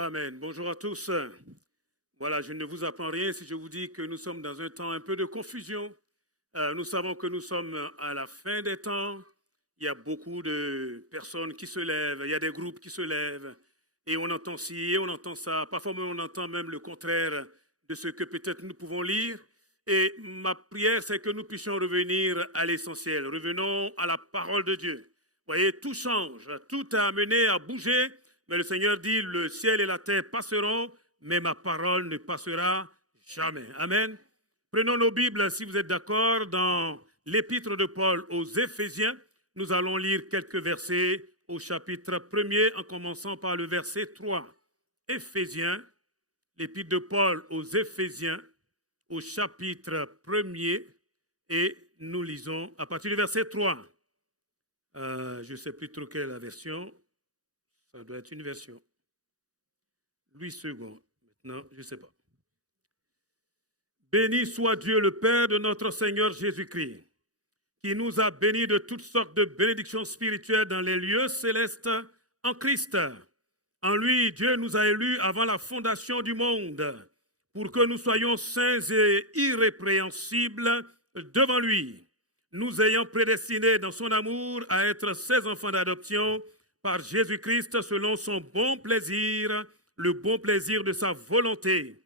Amen. Bonjour à tous. Voilà, je ne vous apprends rien si je vous dis que nous sommes dans un temps un peu de confusion. Nous savons que nous sommes à la fin des temps. Il y a beaucoup de personnes qui se lèvent, il y a des groupes qui se lèvent, et on entend ci, et on entend ça. Parfois même on entend même le contraire de ce que peut-être nous pouvons lire. Et ma prière, c'est que nous puissions revenir à l'essentiel. Revenons à la parole de Dieu. Vous voyez, tout change, tout a amené à bouger, mais le Seigneur dit, le ciel et la terre passeront, mais ma parole ne passera jamais. Amen. Prenons nos Bibles, si vous êtes d'accord, dans l'épître de Paul aux Éphésiens. Nous allons lire quelques versets au chapitre 1er, en commençant par le verset 3. Éphésiens, l'épître de Paul aux Éphésiens, au chapitre 1er, et nous lisons à partir du verset 3. Je ne sais plus trop quelle est la version. Ça doit être une version. Louis II, maintenant, je ne sais pas. Béni soit Dieu, le Père de notre Seigneur Jésus-Christ, qui nous a bénis de toutes sortes de bénédictions spirituelles dans les lieux célestes en Christ. En lui, Dieu nous a élus avant la fondation du monde, pour que nous soyons saints et irrépréhensibles devant lui, nous ayant prédestinés dans son amour à être ses enfants d'adoption par Jésus-Christ selon son bon plaisir, le bon plaisir de sa volonté.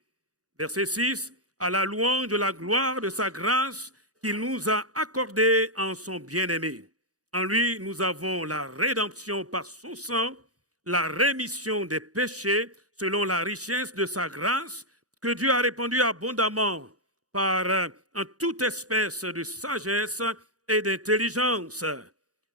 Verset 6, à la louange de la gloire de sa grâce qu'il nous a accordée en son bien-aimé. En lui, nous avons la rédemption par son sang, la rémission des péchés selon la richesse de sa grâce que Dieu a répandue abondamment par en toute espèce de sagesse et d'intelligence,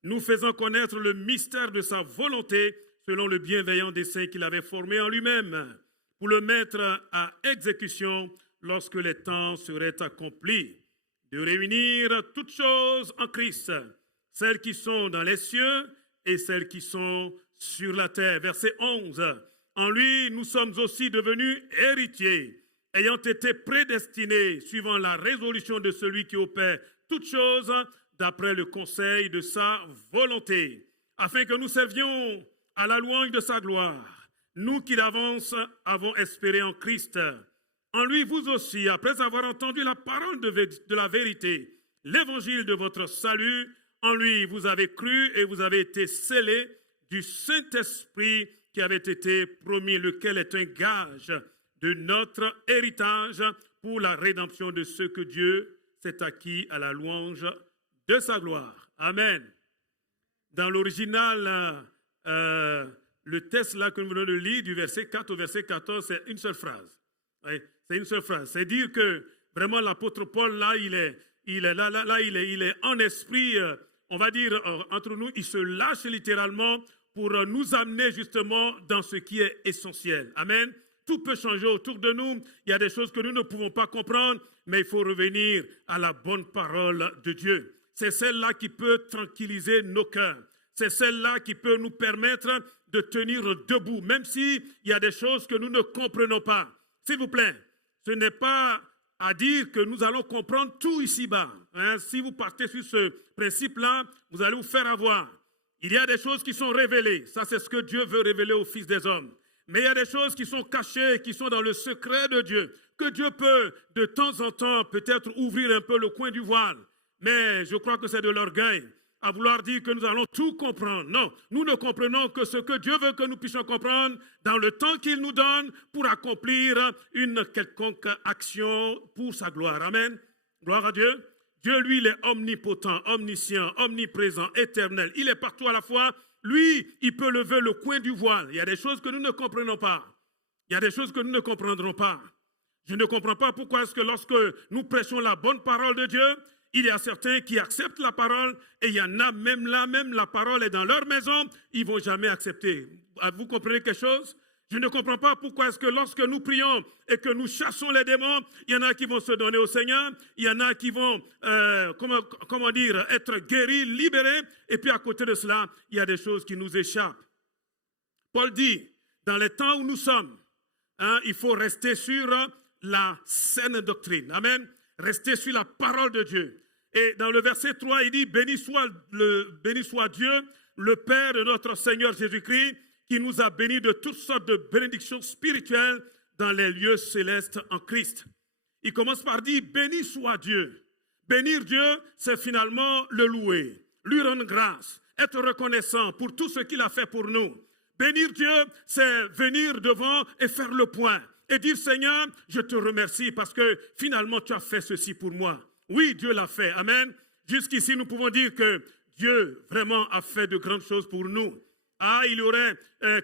nous faisant connaître le mystère de sa volonté selon le bienveillant dessein qu'il avait formé en lui-même, pour le mettre à exécution lorsque les temps seraient accomplis, de réunir toutes choses en Christ, celles qui sont dans les cieux et celles qui sont sur la terre. Verset 11. En lui, nous sommes aussi devenus héritiers, ayant été prédestinés, suivant la résolution de celui qui opère toutes choses d'après le conseil de sa volonté, afin que nous servions à la louange de sa gloire, nous qui d'avance avons espéré en Christ. En lui, vous aussi, après avoir entendu la parole de la vérité, l'évangile de votre salut, en lui, vous avez cru et vous avez été scellés du Saint-Esprit qui avait été promis, lequel est un gage de notre héritage pour la rédemption de ceux que Dieu s'est acquis à la louange de sa gloire. Amen. Dans l'original, le texte là que nous venons de lire, du verset 4 au verset 14, c'est une seule phrase. Oui, c'est une seule phrase. C'est dire que vraiment l'apôtre Paul, là, il est en esprit, on va dire, entre nous, il se lâche littéralement pour nous amener justement dans ce qui est essentiel. Amen. Tout peut changer autour de nous. Il y a des choses que nous ne pouvons pas comprendre, mais il faut revenir à la bonne parole de Dieu. C'est celle-là qui peut tranquilliser nos cœurs. C'est celle-là qui peut nous permettre de tenir debout, même s'il y a des choses que nous ne comprenons pas. S'il vous plaît, ce n'est pas à dire que nous allons comprendre tout ici-bas. Si vous partez sur ce principe-là, vous allez vous faire avoir. Il y a des choses qui sont révélées. Ça, c'est ce que Dieu veut révéler aux fils des hommes. Mais il y a des choses qui sont cachées, qui sont dans le secret de Dieu, que Dieu peut de temps en temps peut-être ouvrir un peu le coin du voile. Mais je crois que c'est de l'orgueil à vouloir dire que nous allons tout comprendre. Non, nous ne comprenons que ce que Dieu veut que nous puissions comprendre dans le temps qu'il nous donne pour accomplir une quelconque action pour sa gloire. Amen. Gloire à Dieu. Dieu, lui, il est omnipotent, omniscient, omniprésent, éternel. Il est partout à la fois. Lui, il peut lever le coin du voile. Il y a des choses que nous ne comprenons pas. Il y a des choses que nous ne comprendrons pas. Je ne comprends pas pourquoi est-ce que lorsque nous prêchons la bonne parole de Dieu, il y a certains qui acceptent la parole et il y en a même là, même la parole est dans leur maison, ils ne vont jamais accepter. Vous comprenez quelque chose? Je ne comprends pas pourquoi est-ce que lorsque nous prions et que nous chassons les démons, il y en a qui vont se donner au Seigneur, il y en a qui vont, être guéris, libérés, et puis à côté de cela, il y a des choses qui nous échappent. Paul dit, dans les temps où nous sommes, il faut rester sur la saine doctrine. Amen. Rester sur la parole de Dieu. Et dans le verset 3, il dit, béni soit Dieu, le Père de notre Seigneur Jésus-Christ, qui nous a bénis de toutes sortes de bénédictions spirituelles dans les lieux célestes en Christ. Il commence par dire, béni soit Dieu. Bénir Dieu, c'est finalement le louer, lui rendre grâce, être reconnaissant pour tout ce qu'il a fait pour nous. Bénir Dieu, c'est venir devant et faire le point et dire, Seigneur, je te remercie parce que finalement tu as fait ceci pour moi. Oui, Dieu l'a fait. Amen. Jusqu'ici, nous pouvons dire que Dieu vraiment a fait de grandes choses pour nous. Ah, il y aurait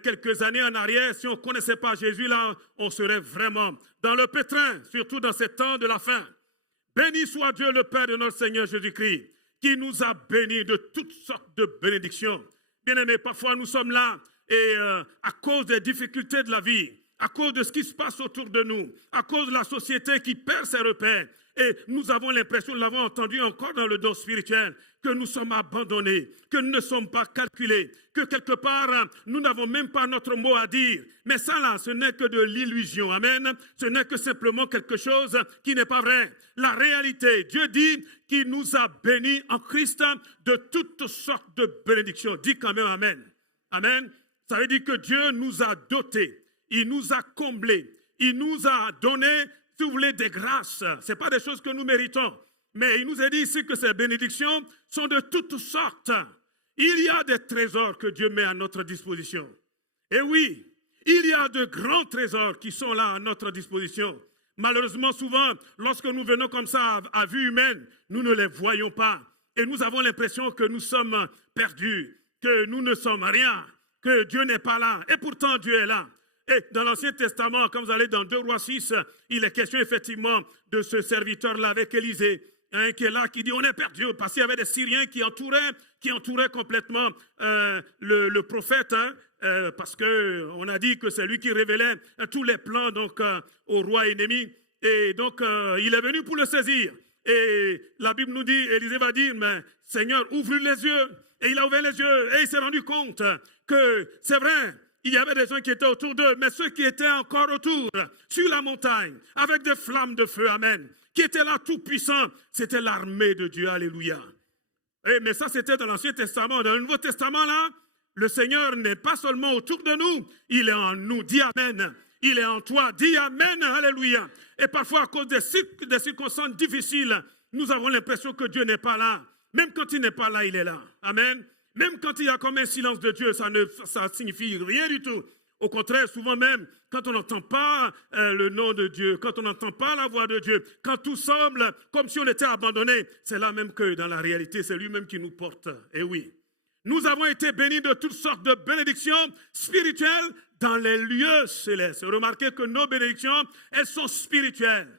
quelques années en arrière, si on ne connaissait pas Jésus, là, on serait vraiment dans le pétrin, surtout dans ces temps de la fin. Béni soit Dieu, le Père de notre Seigneur Jésus-Christ, qui nous a bénis de toutes sortes de bénédictions. Bien-aimés, parfois nous sommes là et à cause des difficultés de la vie, à cause de ce qui se passe autour de nous, à cause de la société qui perd ses repères, et nous avons l'impression, nous l'avons entendu encore dans le don spirituel, que nous sommes abandonnés, que nous ne sommes pas calculés, que quelque part, nous n'avons même pas notre mot à dire. Mais ça là, ce n'est que de l'illusion. Amen. Ce n'est que simplement quelque chose qui n'est pas vrai. La réalité, Dieu dit qu'il nous a bénis en Christ de toutes sortes de bénédictions. Dis quand même Amen. Amen. Ça veut dire que Dieu nous a dotés, il nous a comblés, il nous a donné, si vous voulez, des grâces. Ce n'est pas des choses que nous méritons. Mais il nous a dit ici que ces bénédictions sont de toutes sortes. Il y a des trésors que Dieu met à notre disposition. Et oui, il y a de grands trésors qui sont là à notre disposition. Malheureusement, souvent, lorsque nous venons comme ça à vue humaine, nous ne les voyons pas. Et nous avons l'impression que nous sommes perdus, que nous ne sommes rien, que Dieu n'est pas là. Et pourtant, Dieu est là. Et dans l'Ancien Testament, quand vous allez dans 2 Rois 6, il est question effectivement de ce serviteur-là avec Élisée, qui est là, qui dit on est perdu, parce qu'il y avait des Syriens qui entouraient complètement le prophète, parce qu'on a dit que c'est lui qui révélait tous les plans donc, au roi ennemi. Et donc, il est venu pour le saisir. Et la Bible nous dit, Élisée va dire, mais Seigneur, ouvre les yeux. Et il a ouvert les yeux et il s'est rendu compte que c'est vrai, il y avait des gens qui étaient autour d'eux, mais ceux qui étaient encore autour, sur la montagne, avec des flammes de feu, amen, qui étaient là tout puissants, c'était l'armée de Dieu, alléluia. Mais ça, c'était dans l'Ancien Testament. Dans le Nouveau Testament, là, le Seigneur n'est pas seulement autour de nous, il est en nous, dis amen. Il est en toi, dis amen, alléluia. Et parfois, à cause des circonstances difficiles, nous avons l'impression que Dieu n'est pas là. Même quand il n'est pas là, il est là. Amen. Même quand il y a comme un silence de Dieu, ça ne signifie rien du tout. Au contraire, souvent même, quand on n'entend pas le nom de Dieu, quand on n'entend pas la voix de Dieu, quand tout semble comme si on était abandonné, c'est là même que dans la réalité, c'est lui-même qui nous porte. Et oui, nous avons été bénis de toutes sortes de bénédictions spirituelles dans les lieux célestes. Remarquez que nos bénédictions, elles sont spirituelles.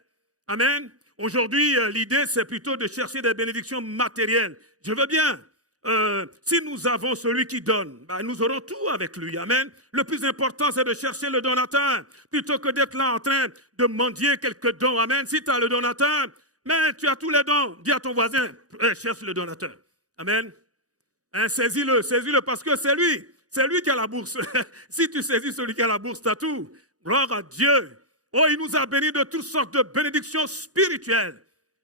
Amen. Aujourd'hui, l'idée, c'est plutôt de chercher des bénédictions matérielles. Je veux bien. Si nous avons celui qui donne, nous aurons tout avec lui. Amen. Le plus important, c'est de chercher le donateur plutôt que d'être là en train de mendier quelques dons. Amen. Si tu as le donateur, mais tu as tous les dons. Dis à ton voisin, cherche le donateur. Amen. Saisis-le parce que c'est lui qui a la bourse. Si tu saisis celui qui a la bourse, tu as tout. Gloire à Dieu. Oh, il nous a bénis de toutes sortes de bénédictions spirituelles.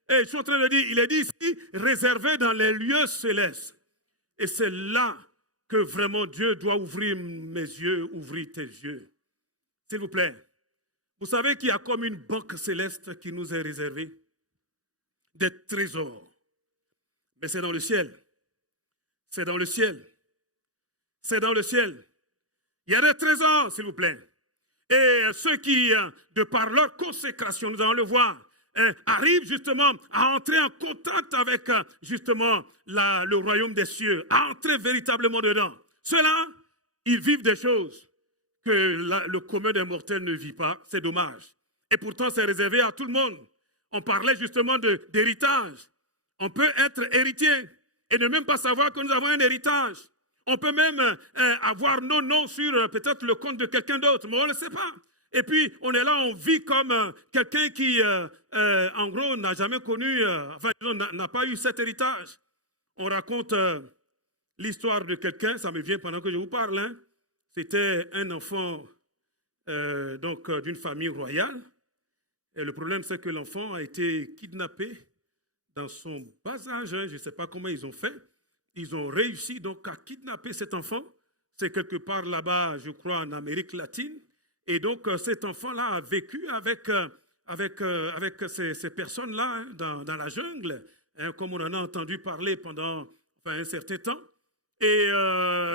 Et je suis en train de dire, il est dit ici, réservé dans les lieux célestes. Et c'est là que vraiment Dieu doit ouvrir mes yeux, ouvrir tes yeux. S'il vous plaît. Vous savez qu'il y a comme une banque céleste qui nous est réservée. Des trésors. Mais c'est dans le ciel. C'est dans le ciel. C'est dans le ciel. Il y a des trésors, s'il vous plaît. Et ceux qui, de par leur consécration, nous allons le voir, arrivent justement à entrer en contact avec justement le royaume des cieux, à entrer véritablement dedans. Ceux-là, ils vivent des choses que le commun des mortels ne vit pas. C'est dommage. Et pourtant, c'est réservé à tout le monde. On parlait justement d'héritage. On peut être héritier et ne même pas savoir que nous avons un héritage. On peut même avoir nos noms sur peut-être le compte de quelqu'un d'autre, mais on ne le sait pas. Et puis, on est là, on vit comme quelqu'un qui, en gros, n'a jamais connu, n'a pas eu cet héritage. On raconte l'histoire de quelqu'un, ça me vient pendant que je vous parle. Hein. C'était un enfant donc d'une famille royale. Et le problème, c'est que l'enfant a été kidnappé dans son bas âge. Hein. Je ne sais pas comment ils ont fait. Ils ont réussi donc à kidnapper cet enfant c'est quelque part là-bas, je crois, en Amérique latine. Et donc, cet enfant-là a vécu avec ces personnes-là hein, dans la jungle, hein, comme on en a entendu parler pendant un certain temps. Et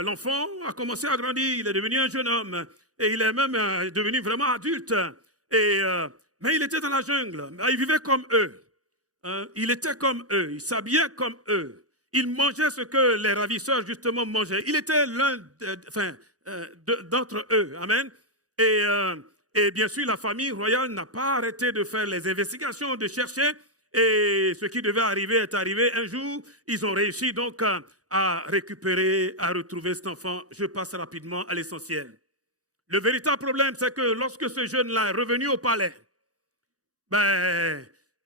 l'enfant a commencé à grandir, il est devenu un jeune homme, et il est même devenu vraiment adulte. Mais il était dans la jungle, il vivait comme eux. Hein, il était comme eux, il s'habillait comme eux. Il mangeait ce que les ravisseurs justement mangeaient. Il était l'un d'entre eux. Amen. Et bien sûr, la famille royale n'a pas arrêté de faire les investigations, de chercher. Et ce qui devait arriver est arrivé un jour. Ils ont réussi donc à récupérer, à retrouver cet enfant. Je passe rapidement à l'essentiel. Le véritable problème, c'est que lorsque ce jeune-là est revenu au palais,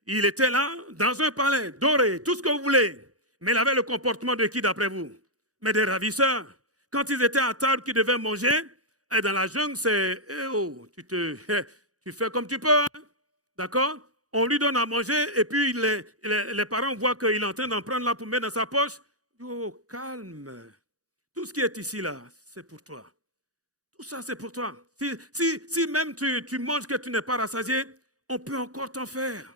il était là, dans un palais, doré, tout ce que vous voulez. Mais il avait le comportement de qui d'après vous? Mais des ravisseurs. Quand ils étaient à table, qu'ils devaient manger, et dans la jungle, c'est tu fais comme tu peux. Hein? D'accord? On lui donne à manger et puis les parents voient qu'il est en train d'en prendre là pour mettre dans sa poche. Oh, calme. Tout ce qui est ici, là, c'est pour toi. Tout ça, c'est pour toi. Si même tu manges que tu n'es pas rassasié, on peut encore t'en faire.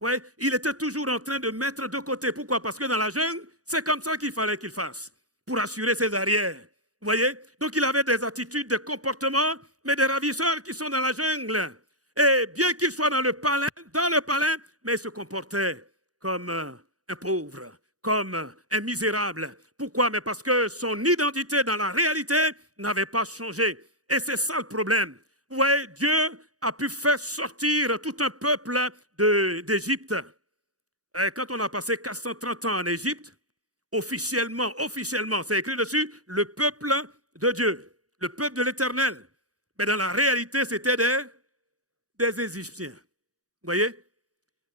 Ouais, il était toujours en train de mettre de côté. Pourquoi? Parce que dans la jungle, c'est comme ça qu'il fallait qu'il fasse pour assurer ses arrières. Vous voyez? Donc il avait des attitudes, des comportements, mais des ravisseurs qui sont dans la jungle. Et bien qu'il soit dans le palais, mais il se comportait comme un pauvre, comme un misérable. Pourquoi? Mais parce que son identité dans la réalité n'avait pas changé. Et c'est ça le problème. Vous voyez, Dieu a pu faire sortir tout un peuple d'Égypte. Quand on a passé 430 ans en Égypte, officiellement, c'est écrit dessus, le peuple de Dieu, le peuple de l'Éternel. Mais dans la réalité, c'était des Égyptiens. Vous voyez?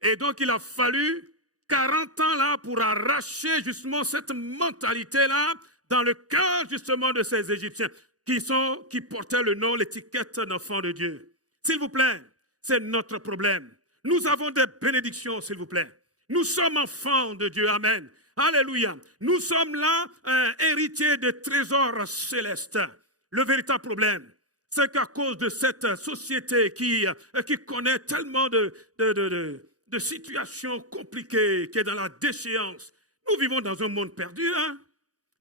Et donc, il a fallu 40 ans là pour arracher justement cette mentalité-là dans le cœur justement de ces Égyptiens qui portaient le nom, l'étiquette d'enfants de Dieu. S'il vous plaît, c'est notre problème. Nous avons des bénédictions, s'il vous plaît. Nous sommes enfants de Dieu. Amen. Alléluia. Nous sommes là, héritiers de trésors célestes. Le véritable problème, c'est qu'à cause de cette société qui connaît tellement de situations compliquées, qui est dans la déchéance, nous vivons dans un monde perdu. Hein?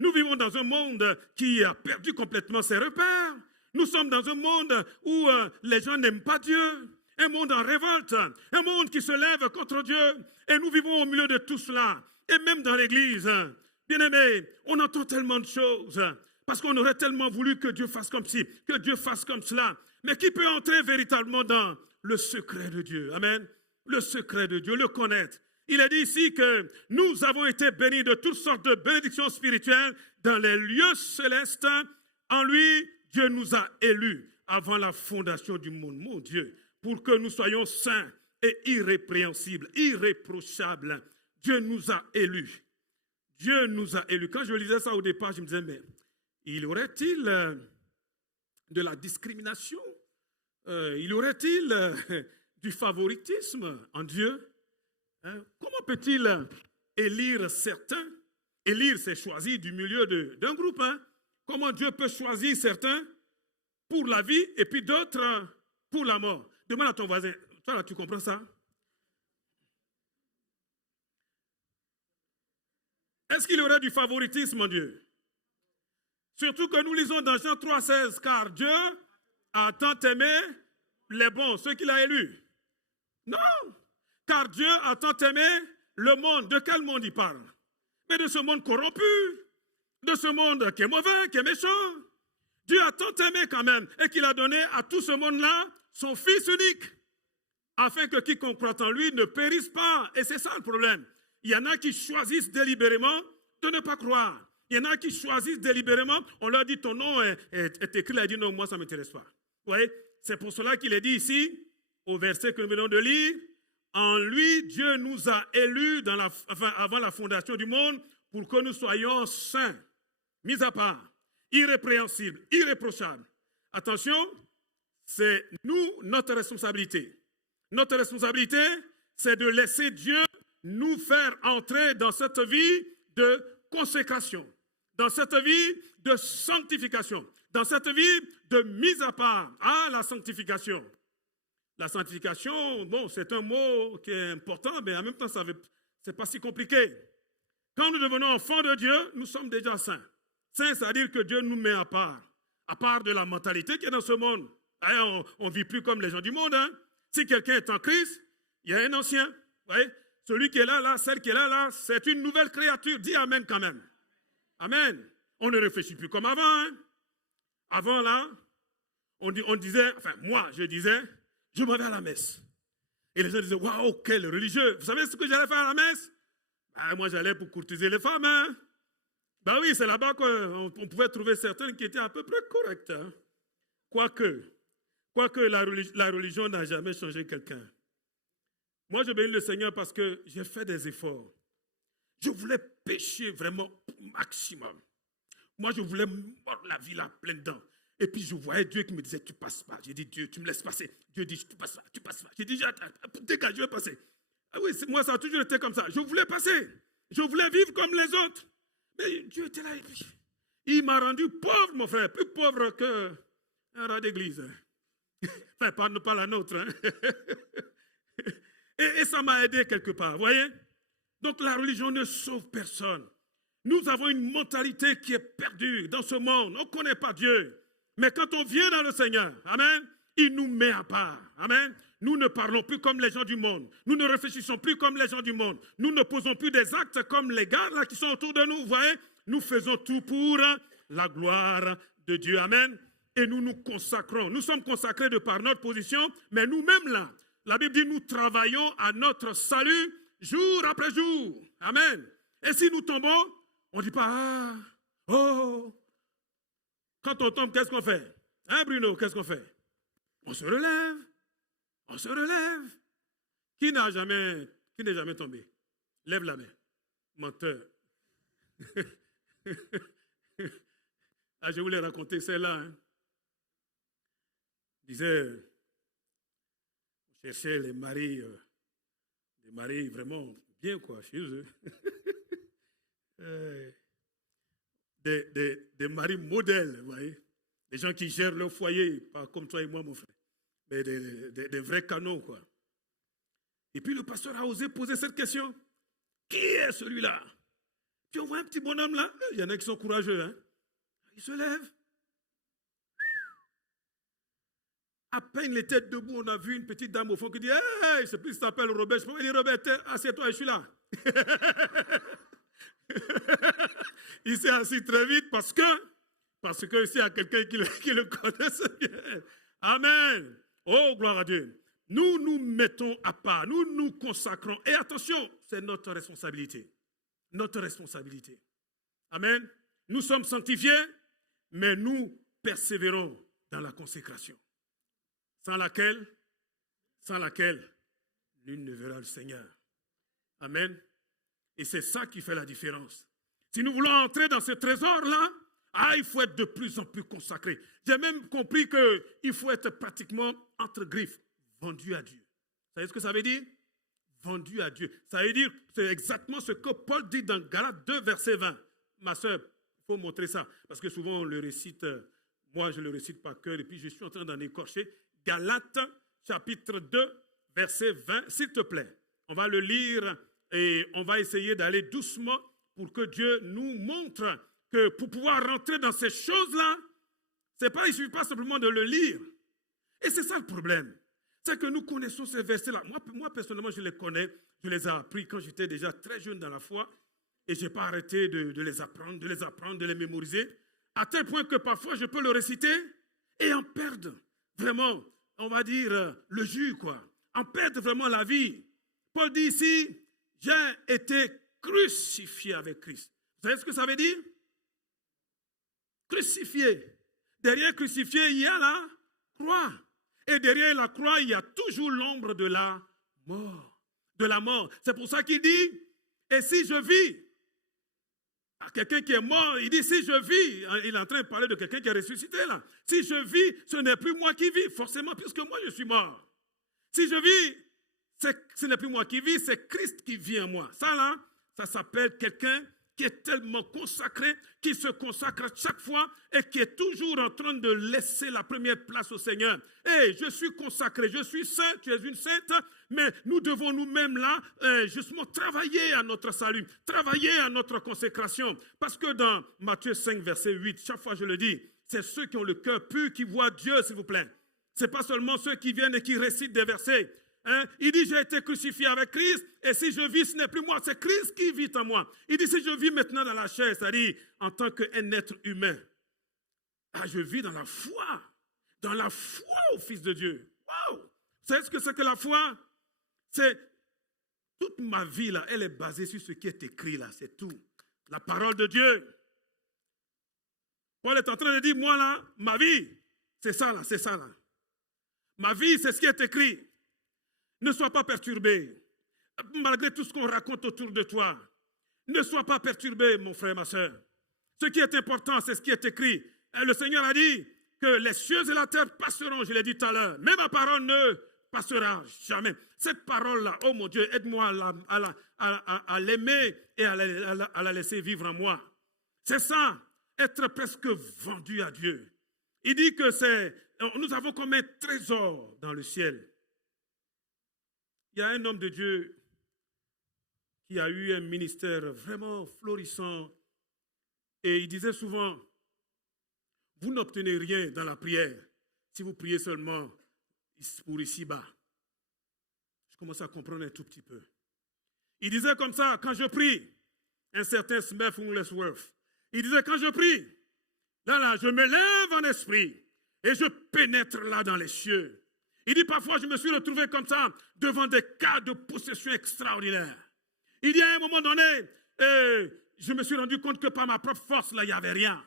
Nous vivons dans un monde qui a perdu complètement ses repères. Nous sommes dans un monde où les gens n'aiment pas Dieu. Un monde en révolte, un monde qui se lève contre Dieu. Et nous vivons au milieu de tout cela. Et même dans l'église, bien-aimés, on entend tellement de choses. Parce qu'on aurait tellement voulu que Dieu fasse comme ci, que Dieu fasse comme cela. Mais qui peut entrer véritablement dans le secret de Dieu? Amen. Le secret de Dieu, le connaître. Il est dit ici que nous avons été bénis de toutes sortes de bénédictions spirituelles dans les lieux célestes. En lui, Dieu nous a élus avant la fondation du monde. Mon Dieu, pour que nous soyons saints et irrépréhensibles, irréprochables. Dieu nous a élus. Dieu nous a élus. Quand je lisais ça au départ, je me disais, mais il aurait-il de la discrimination? Il aurait-il du favoritisme en Dieu? Hein? Comment peut-il élire certains? Élire, c'est choisir du milieu d'un groupe. Hein? Comment Dieu peut choisir certains pour la vie et puis d'autres pour la mort? Demande à ton voisin, toi là, tu comprends ça? Est-ce qu'il y aurait du favoritisme en Dieu? Surtout que nous lisons dans Jean 3,16, car Dieu a tant aimé les bons, ceux qu'il a élus. Non, car Dieu a tant aimé le monde. De quel monde il parle? Mais de ce monde corrompu, de ce monde qui est mauvais, qui est méchant. Dieu a tant aimé quand même et qu'il a donné à tout ce monde-là son Fils unique, afin que quiconque croit en lui ne périsse pas. Et c'est ça le problème. Il y en a qui choisissent délibérément de ne pas croire. Il y en a qui choisissent délibérément, on leur dit ton nom est écrit, là, il dit non, moi ça ne m'intéresse pas. Vous voyez? C'est pour cela qu'il est dit ici, au verset que nous venons de lire, en lui, Dieu nous a élus avant la fondation du monde pour que nous soyons saints, mis à part, irrépréhensibles, irréprochables. Attention, c'est nous, notre responsabilité. Notre responsabilité, c'est de laisser Dieu nous faire entrer dans cette vie de consécration, dans cette vie de sanctification, dans cette vie de mise à part. Ah, la sanctification. La sanctification, bon, c'est un mot qui est important, mais en même temps, ce n'est pas si compliqué. Quand nous devenons enfants de Dieu, nous sommes déjà saints. Saints, c'est-à-dire que Dieu nous met à part de la mentalité qui est dans ce monde. On ne vit plus comme les gens du monde. Hein. Si quelqu'un est en Christ, il y a un ancien. Voyez? Celui qui est là, celle qui est là, c'est une nouvelle créature. Dis Amen quand même. Amen. On ne réfléchit plus comme avant. Hein. Avant, là, on disait, enfin, moi, je disais, je m'en vais à la messe. Et les gens disaient, waouh, quel religieux. Vous savez ce que j'allais faire à la messe? Moi, j'allais pour courtiser les femmes. Hein. Oui, c'est là-bas qu'on pouvait trouver certaines qui étaient à peu près correctes. Hein. Quoique la religion n'a jamais changé quelqu'un. Moi, je bénis le Seigneur parce que j'ai fait des efforts. Je voulais pécher vraiment au maximum. Moi, je voulais mordre la vie là, plein dedans. Et puis, je voyais Dieu qui me disait, tu passes pas. J'ai dit, Dieu, tu me laisses passer. Dieu dit, tu passes pas, tu passes pas. J'ai dit, dégage, je vais passer. Ah oui, moi, ça a toujours été comme ça. Je voulais passer. Je voulais vivre comme les autres. Mais Dieu était là. Et puis, il m'a rendu pauvre, mon frère. Plus pauvre qu'un rat d'église. Enfin, pas la nôtre. Hein. Et ça m'a aidé quelque part, vous voyez? Donc, la religion ne sauve personne. Nous avons une mentalité qui est perdue dans ce monde. On ne connaît pas Dieu. Mais quand on vient dans le Seigneur, amen, il nous met à part. Amen. Nous ne parlons plus comme les gens du monde. Nous ne réfléchissons plus comme les gens du monde. Nous ne posons plus des actes comme les gars là, qui sont autour de nous. Vous voyez, nous faisons tout pour la gloire de Dieu. Amen. Et nous nous consacrons. Nous sommes consacrés de par notre position, mais nous-mêmes là, la Bible dit, nous travaillons à notre salut jour après jour. Amen. Et si nous tombons, on ne dit pas, oh. Quand on tombe, qu'est-ce qu'on fait? Hein, Bruno, qu'est-ce qu'on fait? On se relève. On se relève. Qui n'est jamais tombé? Lève la main. Menteur. Je voulais raconter celle-là. Hein. Je disais, on cherchait les maris vraiment bien, quoi, chez eux. Des maris modèles, vous voyez. Des gens qui gèrent leur foyer, pas comme toi et moi, mon frère. Mais des vrais canons, quoi. Et puis le pasteur a osé poser cette question. Qui est celui-là? Puis on voit un petit bonhomme là. Il y en a qui sont courageux, hein. Il se lève. À peine les têtes debout, on a vu une petite dame au fond qui dit, hey, je ne sais plus si ça s'appelle Robert. Il dit, Robert, assieds-toi, je suis là. Il s'est assis très vite parce que ici, il y a quelqu'un qui le connaisse bien. Amen. Oh, gloire à Dieu. Nous nous mettons à part, nous nous consacrons. Et attention, c'est notre responsabilité. Notre responsabilité. Amen. Nous sommes sanctifiés, mais nous persévérons dans la consécration. Sans laquelle, nul ne verra le Seigneur. Amen. Et c'est ça qui fait la différence. Si nous voulons entrer dans ce trésor-là, il faut être de plus en plus consacré. J'ai même compris qu'il faut être pratiquement entre griffes, vendu à Dieu. Vous savez ce que ça veut dire? Vendu à Dieu. Ça veut dire, c'est exactement ce que Paul dit dans Galates 2, verset 20. Ma soeur, il faut montrer ça. Parce que souvent on le récite, moi je ne le récite par cœur, et puis je suis en train d'en écorcher. Galates, chapitre 2, verset 20. S'il te plaît, on va le lire et on va essayer d'aller doucement pour que Dieu nous montre que pour pouvoir rentrer dans ces choses-là, il ne suffit pas simplement de le lire. Et c'est ça le problème. C'est que nous connaissons ces versets-là. Moi, personnellement, je les connais. Je les ai appris quand j'étais déjà très jeune dans la foi. Et je n'ai pas arrêté de les apprendre, de les mémoriser. À tel point que parfois, je peux le réciter et en perdre vraiment, on va dire, le jus, quoi. En perdre vraiment la vie. Paul dit ici, j'ai été crucifié avec Christ. Vous savez ce que ça veut dire? Crucifié. Derrière crucifié, il y a la croix. Et derrière la croix, il y a toujours l'ombre de la mort. De la mort. C'est pour ça qu'il dit, et si je vis, quelqu'un qui est mort, il dit, si je vis, il est en train de parler de quelqu'un qui est ressuscité là. Si je vis, ce n'est plus moi qui vis, forcément, puisque moi je suis mort. Si je vis, ce n'est plus moi qui vis, c'est Christ qui vit en moi. Ça là, ça s'appelle quelqu'un qui est tellement consacré, qui se consacre chaque fois et qui est toujours en train de laisser la première place au Seigneur. Et je suis consacré, je suis saint, tu es une sainte, mais nous devons nous-mêmes là, justement, travailler à notre salut, travailler à notre consécration. Parce que dans Matthieu 5, verset 8, chaque fois je le dis, c'est ceux qui ont le cœur pur qui voient Dieu, s'il vous plaît. Ce n'est pas seulement ceux qui viennent et qui récitent des versets. Il dit, j'ai été crucifié avec Christ, et si je vis, ce n'est plus moi, c'est Christ qui vit en moi. Il dit, si je vis maintenant dans la chair, c'est-à-dire en tant qu'un être humain, je vis dans la foi au Fils de Dieu. Wow! Vous savez ce que c'est que la foi? C'est toute ma vie, là, elle est basée sur ce qui est écrit, là, c'est tout. La parole de Dieu. Paul est en train de dire, moi, là, ma vie, c'est ça, là, c'est ça, là. Ma vie, c'est ce qui est écrit. Ne sois pas perturbé, malgré tout ce qu'on raconte autour de toi. Ne sois pas perturbé, mon frère, ma soeur. Ce qui est important, c'est ce qui est écrit. Et le Seigneur a dit que les cieux et la terre passeront, je l'ai dit tout à l'heure. Mais ma parole ne passera jamais. Cette parole-là, oh mon Dieu, aide-moi à l'aimer et à la laisser vivre en moi. C'est ça, être presque vendu à Dieu. Il dit que nous avons comme un trésor dans le ciel. Il y a un homme de Dieu qui a eu un ministère vraiment florissant et il disait souvent, vous n'obtenez rien dans la prière si vous priez seulement pour ici-bas. Je commence à comprendre un tout petit peu. Il disait comme ça, quand je prie, un certain Smith Wigglesworth, il disait quand je prie, là, je me lève en esprit et je pénètre là dans les cieux. Il dit parfois je me suis retrouvé comme ça devant des cas de possession extraordinaires. Il dit à un moment donné, je me suis rendu compte que par ma propre force, là, il n'y avait rien.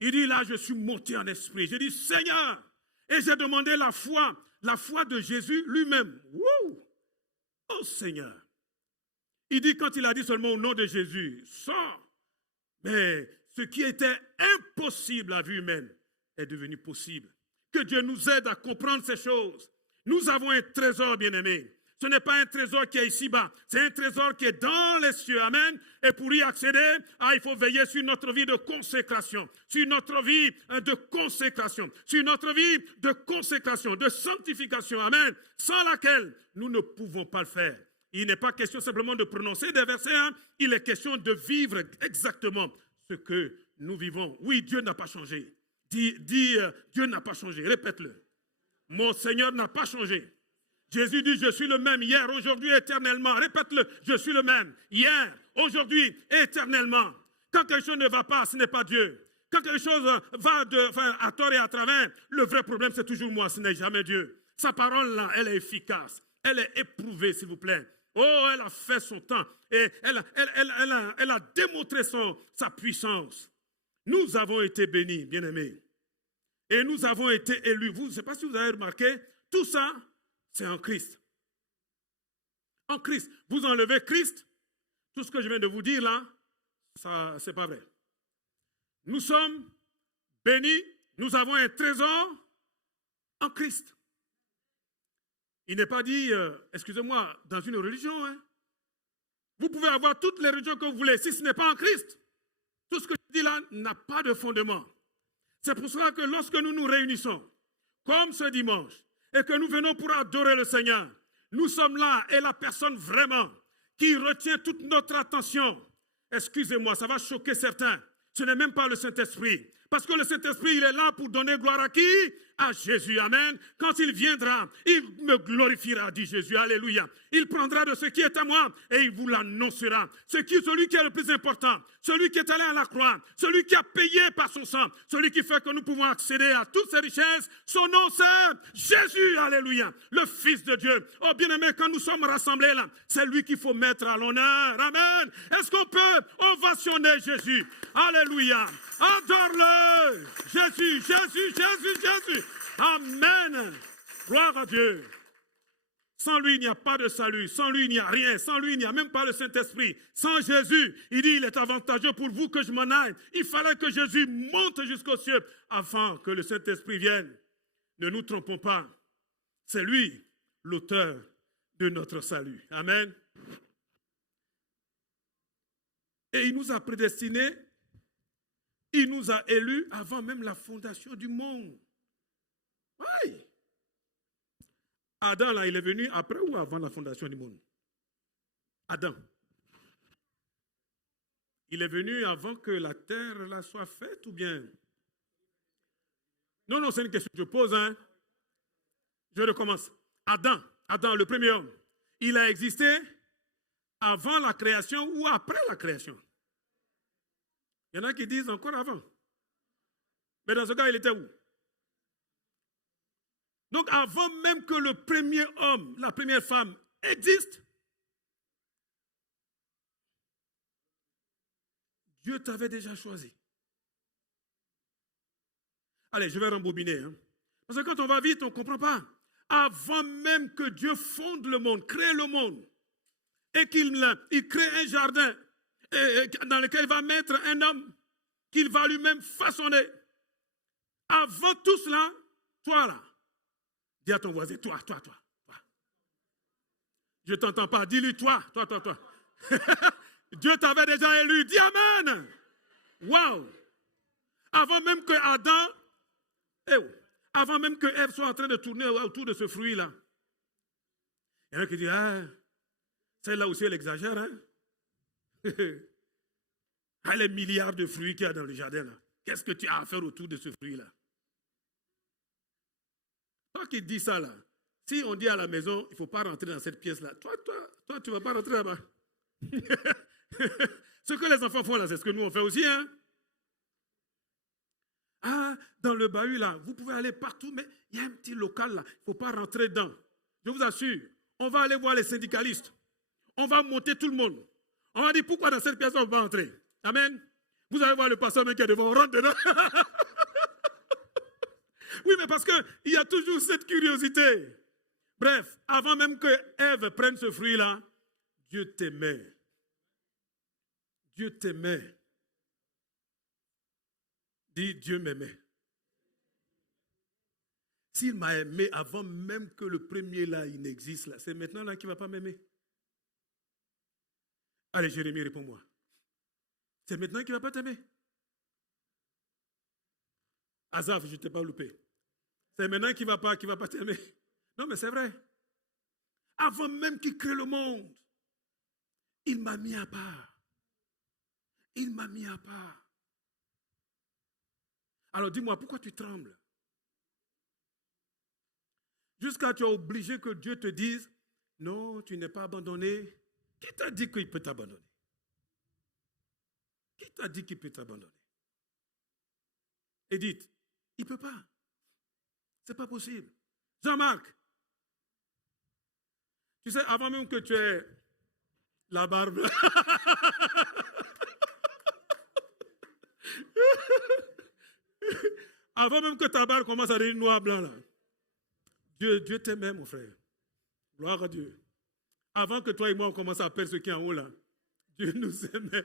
Il dit là, je suis monté en esprit. J'ai dit Seigneur, et j'ai demandé la foi de Jésus lui-même. Wouh! Oh Seigneur. Il dit quand il a dit seulement au nom de Jésus, sors. Mais ce qui était impossible à vue humaine est devenu possible. Que Dieu nous aide à comprendre ces choses. Nous avons un trésor, bien-aimé. Ce n'est pas un trésor qui est ici-bas, c'est un trésor qui est dans les cieux. Amen. Et pour y accéder, il faut veiller sur notre vie de consécration, sur notre vie de consécration, sur notre vie de consécration, de sanctification. Amen. Sans laquelle nous ne pouvons pas le faire. Il n'est pas question simplement de prononcer des versets, il est question de vivre exactement ce que nous vivons. Oui, Dieu n'a pas changé. Dis, Dieu n'a pas changé. Répète-le. Mon Seigneur n'a pas changé. Jésus dit, je suis le même hier, aujourd'hui, éternellement. Répète-le, je suis le même hier, aujourd'hui, éternellement. Quand quelque chose ne va pas, ce n'est pas Dieu. Quand quelque chose va à tort et à travers, le vrai problème, c'est toujours moi, ce n'est jamais Dieu. Sa parole-là, elle est efficace. Elle est éprouvée, s'il vous plaît. Oh, elle a fait son temps et elle a démontré sa puissance. Nous avons été bénis, bien-aimés. Et nous avons été élus. Je ne sais pas si vous avez remarqué, tout ça, c'est en Christ. En Christ. Vous enlevez Christ, tout ce que je viens de vous dire là, ça, c'est pas vrai. Nous sommes bénis, nous avons un trésor en Christ. Il n'est pas dit, excusez-moi, dans une religion. Vous pouvez avoir toutes les religions que vous voulez, si ce n'est pas en Christ. Tout ce que je dis là n'a pas de fondement. C'est pour cela que lorsque nous nous réunissons, comme ce dimanche, et que nous venons pour adorer le Seigneur, nous sommes là et la personne vraiment qui retient toute notre attention, excusez-moi, ça va choquer certains, ce n'est même pas le Saint-Esprit. Parce que le Saint-Esprit, il est là pour donner gloire à qui? À Jésus, amen. Quand il viendra, il me glorifiera, dit Jésus, alléluia. Il prendra de ce qui est à moi et il vous l'annoncera. Celui qui est le plus important, celui qui est allé à la croix, celui qui a payé par son sang, celui qui fait que nous pouvons accéder à toutes ces richesses, son nom c'est Jésus, alléluia, le Fils de Dieu. Oh bien-aimé, quand nous sommes rassemblés là, c'est lui qu'il faut mettre à l'honneur, amen. Est-ce qu'on peut ovationner Jésus? Alléluia. Adore-le. Jésus, Jésus, Jésus, Jésus. Amen. Gloire à Dieu. Sans lui, il n'y a pas de salut. Sans lui, il n'y a rien. Sans lui, il n'y a même pas le Saint-Esprit. Sans Jésus, il dit, il est avantageux pour vous que je m'en aille. Il fallait que Jésus monte jusqu'aux cieux afin que le Saint-Esprit vienne. Ne nous trompons pas. C'est lui, l'auteur de notre salut. Amen. Et il nous a prédestinés, il nous a élus avant même la fondation du monde. Oui. Adam, là, il est venu après ou avant la fondation du monde? Adam. Il est venu avant que la terre là, soit faite ou bien? Non, non, c'est une question que je pose. Hein. Je recommence. Adam, le premier homme, il a existé avant la création ou après la création? Il y en a qui disent encore avant. Mais dans ce cas, il était où? Donc avant même que le premier homme, la première femme existe, Dieu t'avait déjà choisi. Allez, je vais rembobiner. Hein. Parce que quand on va vite, on ne comprend pas. Avant même que Dieu fonde le monde, crée le monde, et qu'il crée un jardin dans lequel il va mettre un homme qu'il va lui-même façonner. Avant tout cela, toi là, dis à ton voisin, toi. Je ne t'entends pas, dis-lui toi. Dieu t'avait déjà élu, dis Amen. Wow. Avant même que Adam, avant même que Ève soit en train de tourner autour de ce fruit-là, il y en a qui disent, celle-là aussi elle exagère, hein? Les milliards de fruits qu'il y a dans le jardin, là. Qu'est-ce que tu as à faire autour de ce fruit-là? Toi qui dis ça, là, si on dit à la maison, il ne faut pas rentrer dans cette pièce-là, toi, tu ne vas pas rentrer là-bas. Ce que les enfants font là, c'est ce que nous on fait aussi, hein? Dans le bahut là, vous pouvez aller partout, mais il y a un petit local là, il ne faut pas rentrer dedans. Je vous assure, on va aller voir les syndicalistes. On va monter tout le monde. On va dire pourquoi dans cette pièce on va entrer. Amen. Vous allez voir le pasteur qui est devant, on rentre dedans. Oui, mais parce qu'il y a toujours cette curiosité. Bref, avant même que Ève prenne ce fruit-là, Dieu t'aimait. Dieu t'aimait. Dis, Dieu m'aimait. S'il m'a aimé avant même que le premier là, il n'existe là, c'est maintenant là qu'il ne va pas m'aimer. Allez, Jérémie, réponds-moi. C'est maintenant qu'il ne va pas t'aimer. Azaf, je ne t'ai pas loupé. C'est maintenant qu'il ne va pas t'aimer. Non, mais c'est vrai. Avant même qu'il crée le monde, il m'a mis à part. Il m'a mis à part. Alors dis-moi, pourquoi tu trembles? Jusqu'à tu es obligé que Dieu te dise, non, tu n'es pas abandonné. Qui t'a dit qu'il peut t'abandonner? Qui t'a dit qu'il peut t'abandonner? Edith, il ne peut pas. Ce n'est pas possible. Jean-Marc, tu sais, avant même que tu aies la barbe, avant même que ta barbe commence à devenir noir blanc, là, Dieu t'aimait, mon frère. Gloire à Dieu. Avant que toi et moi on commence à perdre ce qui est en haut là, Dieu nous aimait.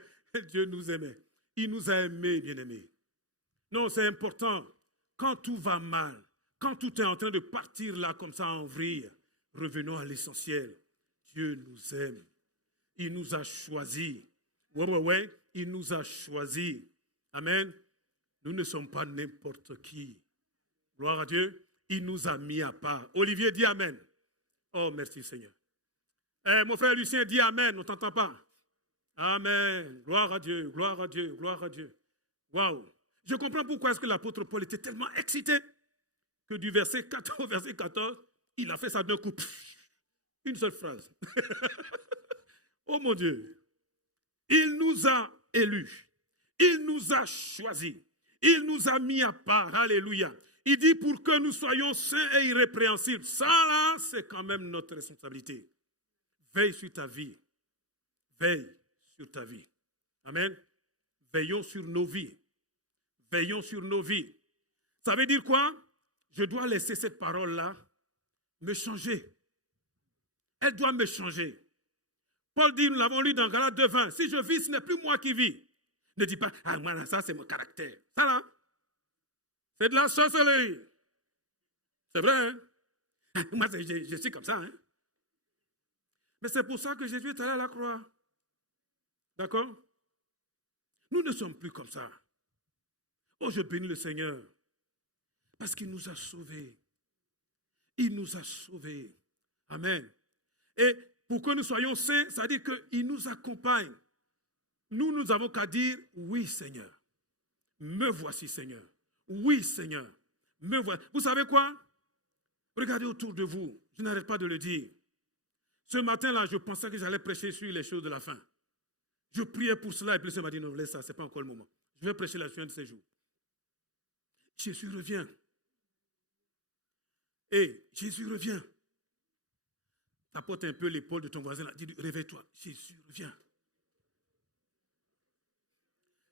Dieu nous aimait. Il nous a aimés, bien-aimés. Non, c'est important. Quand tout va mal, quand tout est en train de partir là comme ça en vrille, revenons à l'essentiel. Dieu nous aime. Il nous a choisis. Ouais. Il nous a choisis. Amen. Nous ne sommes pas n'importe qui. Gloire à Dieu. Il nous a mis à part. Olivier dit Amen. Oh, merci Seigneur. Mon frère Lucien dit Amen. On ne t'entend pas. Amen. Gloire à Dieu. Gloire à Dieu. Gloire à Dieu. Waouh. Je comprends pourquoi est-ce que l'apôtre Paul était tellement excité que du verset 14 au verset 14, il a fait ça d'un coup. Une seule phrase. Oh mon Dieu. Il nous a élus. Il nous a choisis. Il nous a mis à part. Alléluia. Il dit pour que nous soyons saints et irrépréhensibles. Ça là, c'est quand même notre responsabilité. Veille sur ta vie. Veille sur ta vie. Amen. Veillons sur nos vies. Veillons sur nos vies. Ça veut dire quoi? Je dois laisser cette parole-là me changer. Elle doit me changer. Paul dit, nous l'avons lu dans Galates 2:20, si je vis, ce n'est plus moi qui vis. Ne dis pas, moi, ça c'est mon caractère. Ça là, c'est de la sorcellerie. C'est vrai, hein? Moi, je suis comme ça, hein? Mais c'est pour ça que Jésus est allé à la croix. D'accord? Nous ne sommes plus comme ça. Oh, je bénis le Seigneur. Parce qu'il nous a sauvés. Il nous a sauvés. Amen. Et pour que nous soyons saints, ça veut dire qu'il nous accompagne. Nous avons qu'à dire, oui Seigneur. Me voici Seigneur. Oui Seigneur. Me voici. Vous savez quoi? Regardez autour de vous. Je n'arrête pas de le dire. Ce matin-là, je pensais que j'allais prêcher sur les choses de la fin. Je priais pour cela et puis le Seigneur m'a dit, non, laisse ça, ce n'est pas encore le moment. Je vais prêcher la fin de ces jours. Jésus revient. Et Jésus revient. Tapote un peu l'épaule de ton voisin là. Dis-lui, réveille-toi. Jésus revient.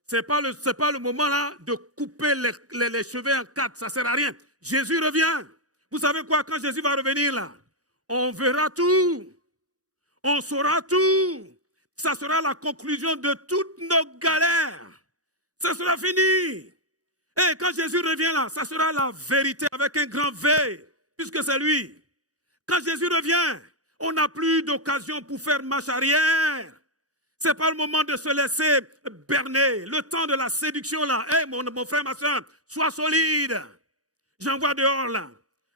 Ce n'est pas le moment là de couper les cheveux en quatre. Ça ne sert à rien. Jésus revient. Vous savez quoi? Quand Jésus va revenir là, on verra tout. On saura tout. Ça sera la conclusion de toutes nos galères. Ça sera fini. Et quand Jésus revient là, ça sera la vérité avec un grand V, puisque c'est lui. Quand Jésus revient, on n'a plus d'occasion pour faire marche arrière. Ce n'est pas le moment de se laisser berner. Le temps de la séduction là. Hey, mon frère, ma soeur, sois solide. J'en vois dehors là.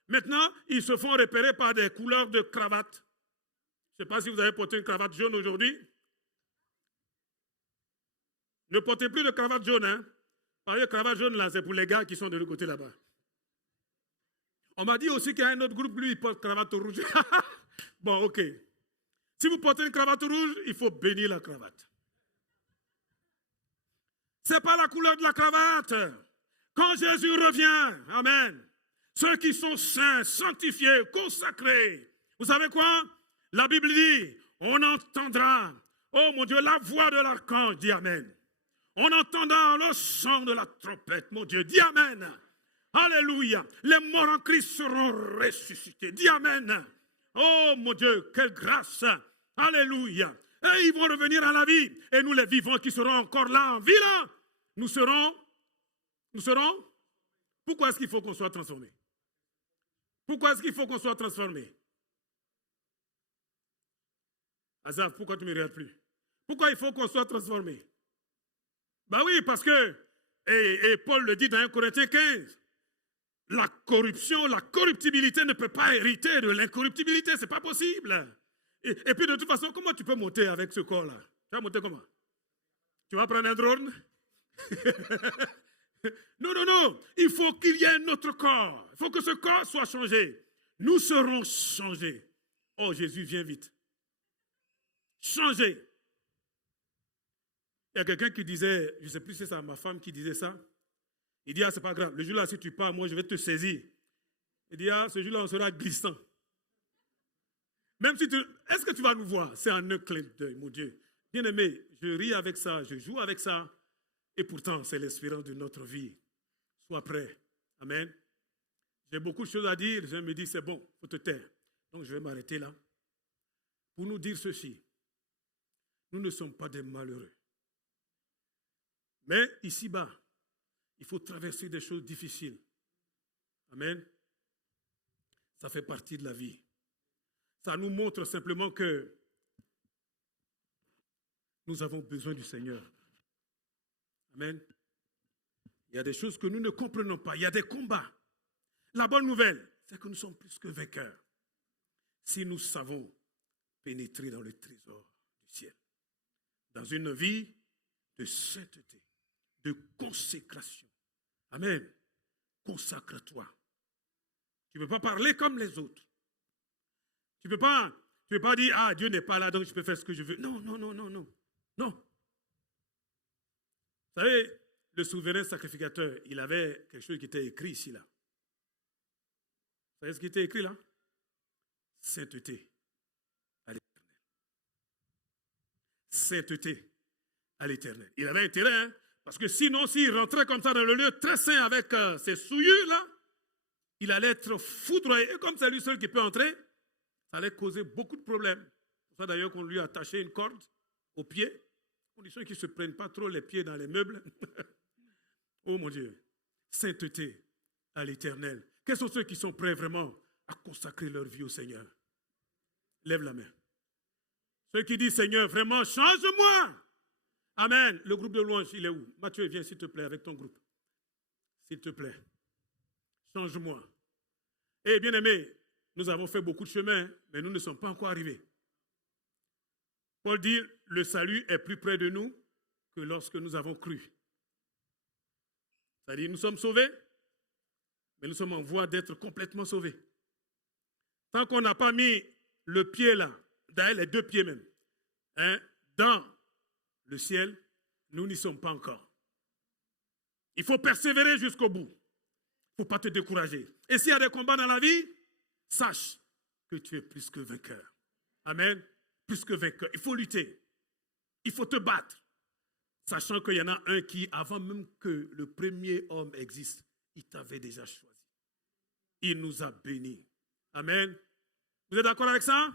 Maintenant, ils se font repérer par des couleurs de cravate. Je ne sais pas si vous avez porté une cravate jaune aujourd'hui. Ne portez plus de cravate jaune, hein. Parce que cravate jaune, là, c'est pour les gars qui sont de l'autre côté là-bas. On m'a dit aussi qu'il y a un autre groupe, lui, il porte cravate rouge. Bon, ok. Si vous portez une cravate rouge, il faut bénir la cravate. Ce n'est pas la couleur de la cravate. Quand Jésus revient, amen, ceux qui sont saints, sanctifiés, consacrés, vous savez quoi? La Bible dit, on entendra, oh mon Dieu, la voix de l'archange, dit amen. On entendra le son de la trompette, mon Dieu, dis amen. Alléluia. Les morts en Christ seront ressuscités, dis amen. Oh mon Dieu, quelle grâce. Alléluia. Et ils vont revenir à la vie. Et nous, les vivants qui serons encore là en vie, là, nous serons. Pourquoi est-ce qu'il faut qu'on soit transformés? Pourquoi est-ce qu'il faut qu'on soit transformés? Azaf, pourquoi tu ne me regardes plus? Pourquoi il faut qu'on soit transformés? Ben oui, parce que, et Paul le dit dans 1 Corinthiens 15, la corruption, la corruptibilité ne peut pas hériter de l'incorruptibilité, ce n'est pas possible. Et puis de toute façon, comment tu peux monter avec ce corps-là? Tu vas monter comment? Tu vas prendre un drone? Non, il faut qu'il y ait un autre corps. Il faut que ce corps soit changé. Nous serons changés. Oh, Jésus, viens vite. Changés. Il y a quelqu'un qui disait, je ne sais plus si c'est ma femme qui disait ça. Il dit, ah, c'est pas grave, le jour-là, si tu pars, moi, je vais te saisir. Il dit, ah, ce jour-là, on sera glissant. Même si tu... Est-ce que tu vas nous voir? C'est un clin d'œil, mon Dieu. Bien-aimé, je ris avec ça, je joue avec ça. Et pourtant, c'est l'espérance de notre vie. Sois prêt. Amen. J'ai beaucoup de choses à dire. Je me dis, c'est bon, il faut te taire. Donc, je vais m'arrêter là. Pour nous dire ceci. Nous ne sommes pas des malheureux. Mais ici-bas, il faut traverser des choses difficiles. Amen. Ça fait partie de la vie. Ça nous montre simplement que nous avons besoin du Seigneur. Amen. Il y a des choses que nous ne comprenons pas. Il y a des combats. La bonne nouvelle, c'est que nous sommes plus que vainqueurs. Si nous savons pénétrer dans le trésor du ciel. Dans une vie de sainteté, de consécration. Amen. Consacre-toi. Tu ne peux pas parler comme les autres. Tu ne peux pas dire, ah, Dieu n'est pas là, donc je peux faire ce que je veux. Non. Non. Vous savez, le souverain sacrificateur, il avait quelque chose qui était écrit ici, là. Vous savez ce qui était écrit là? Sainteté à l'Éternel. Sainteté à l'Éternel. Il avait intérêt, hein? Parce que sinon, s'il rentrait comme ça dans le lieu très saint avec ses souillures, là, il allait être foudroyé. Et comme c'est lui seul qui peut entrer, ça allait causer beaucoup de problèmes. C'est pour ça d'ailleurs qu'on lui a attaché une corde aux pieds. Condition qu'ils ne se prennent pas trop les pieds dans les meubles. Oh mon Dieu. Sainteté à l'Éternel. Quels sont ceux qui sont prêts vraiment à consacrer leur vie au Seigneur? Lève la main. Ceux qui disent, Seigneur, vraiment, change-moi. Amen. Le groupe de louange, il est où? Mathieu, viens s'il te plaît avec ton groupe. S'il te plaît. Change-moi. Eh bien aimé, nous avons fait beaucoup de chemin, mais nous ne sommes pas encore arrivés. Paul dit, le salut est plus près de nous que lorsque nous avons cru. C'est-à-dire, nous sommes sauvés, mais nous sommes en voie d'être complètement sauvés. Tant qu'on n'a pas mis le pied là, d'ailleurs les 2 pieds même, dans le ciel, nous n'y sommes pas encore. Il faut persévérer jusqu'au bout. Il ne faut pas te décourager. Et s'il y a des combats dans la vie, sache que tu es plus que vainqueur. Amen. Plus que vainqueur. Il faut lutter. Il faut te battre. Sachant qu'il y en a un qui, avant même que le premier homme existe, il t'avait déjà choisi. Il nous a bénis. Amen. Vous êtes d'accord avec ça?